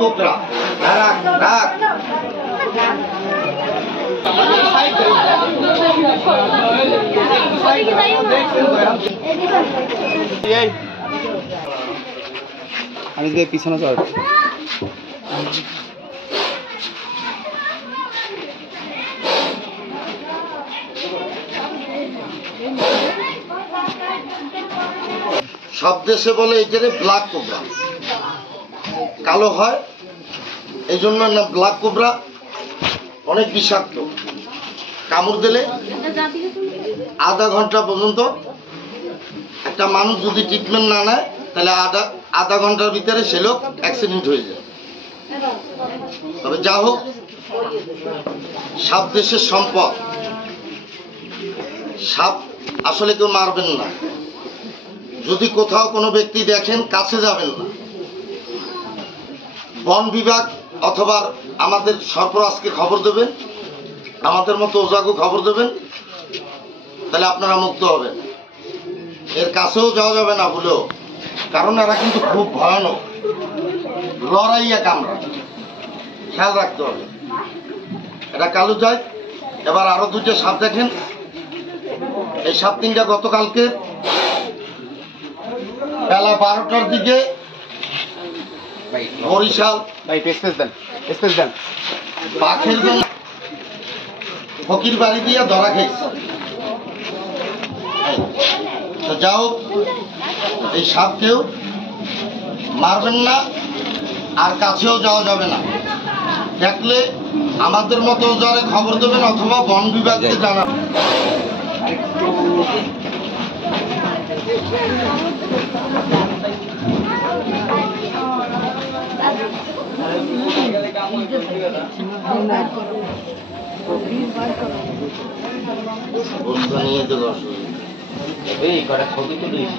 কোকড়া রাখ রাখ আমি যে পিছনে চল সব দেশে বলে এটারে ব্ল্যাক কোবরা, কালো হয় এই জন্য না ব্ল্যাক কোবরা, অনেক বিষাক্ত। কামড় দিলে আধা ঘন্টা পর্যন্ত একটা মানুষ যদি ট্রিটমেন্ট না নেয় তাহলে আধা ঘন্টার ভিতরে সে লোক অ্যাক্সিডেন্ট হয়ে যায়। তবে যা হোক, সাপ দেশের সম্পদ, সাপ আসলে কেউ মারবেন না। যদি কোথাও কোনো ব্যক্তি দেখেন কাছে যাবেন না। বন বিভাগ অথবা আমাদের সরফরাজকে খবর দেবেন, আমাদের মতো ওজাগো খবর দেবেন, তাহলে আপনারা মুক্ত হবেন। এর কাছেও যাওয়া যাবে না ভুলেও, কারণ এরা কিন্তু খুব ভয়ানক, লড়াইয়া কামড়া, খেয়াল রাখতে হবে। এটা কালো যায়। এবার আরো দুইটা সাপ দেখেন। এই সাপ তিনটা গতকালকে বেলা 12টার দিকে বরিশাল পাখের ফকির বাড়ি দিয়ে ধরা খেয়েছে। তো যাও, এই সাপ কেউ মারবেন না, আর কাছেও যাওয়া যাবে না। দেখলে আমাদের মতো যারা খবর দেবেন অথবা বন বিভাগকে জানাবেন। নিয়ে তো এই কটা ছবি তুলিস।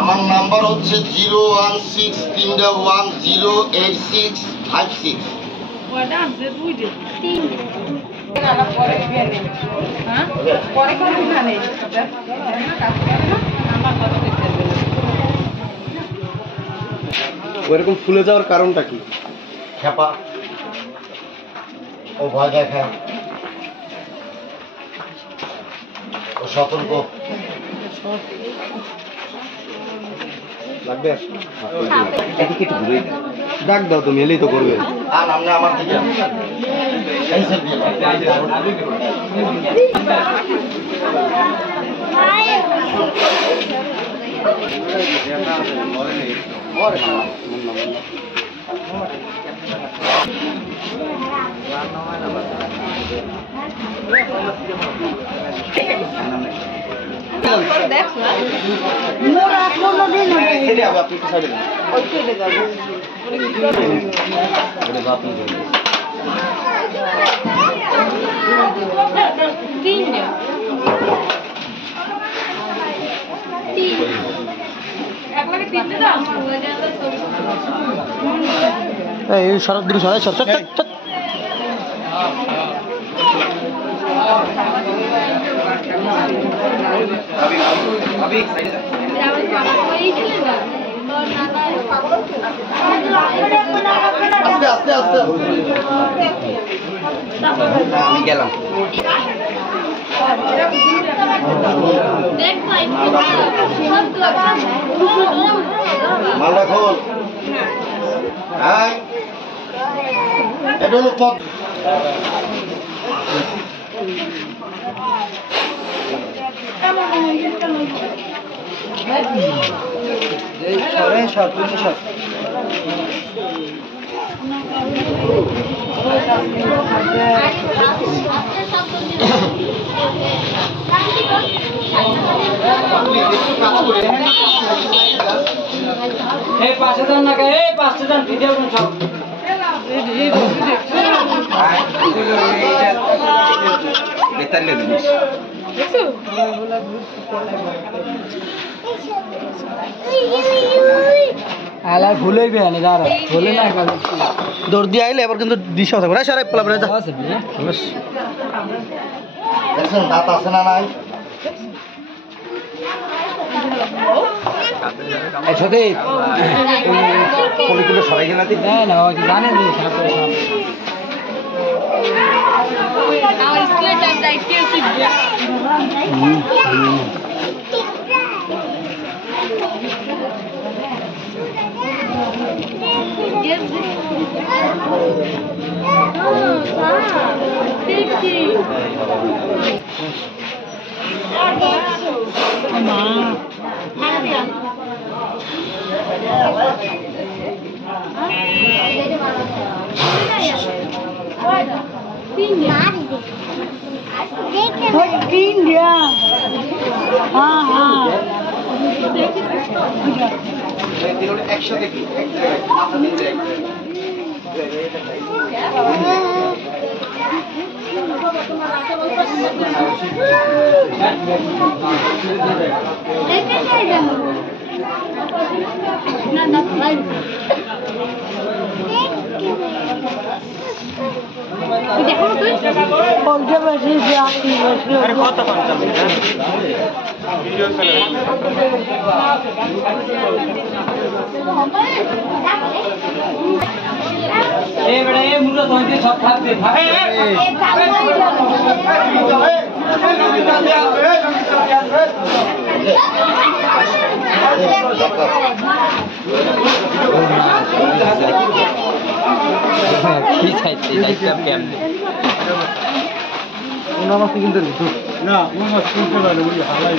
আমার নাম্বার হচ্ছে 016310865 ওইরকম ফুলে যাওয়ার কারণটা কি? খেপা, ও ভয় দেখায়, ও সতর্ক। লাগবে এদিকে একটু ঘুরে ডাক দাও, তুমি এলেই তো করবে। আর আমরা আমার দিকে শরৎ দিন সরাই সর আস্তে আস্তে আমি গেলাম। মালটা খোল। হ্যাঁ, এটা হলো পথ। পাঁচটা দান না কে, পাঁচটা দান ভিডিও সব বেতালে দিস আলা ভুলেই বেয়ানে যারা ভুলে না কাজ দৌড় দিয়ে আইলে এবার কিন্তু দিশা থাকবে না সারা পেলা আছে দেখছেন দাঁত আছে না নাই? এই সত্যি পলিগুলো সবাই গেলে না ওই যে জানেন যে খারাপ করে খারাপ। আমার স্কুলের টাইম যাই কেউ শিখবে इंडिया हाँ हाँ একসাথে কি এই বেটা এই মুরগা ধরতে সব থাকবে কি চাইছে যাইতাম কেমনে কোন মাছ কিন্তু না কোন মাছ কিনতে পারে ওই হালাই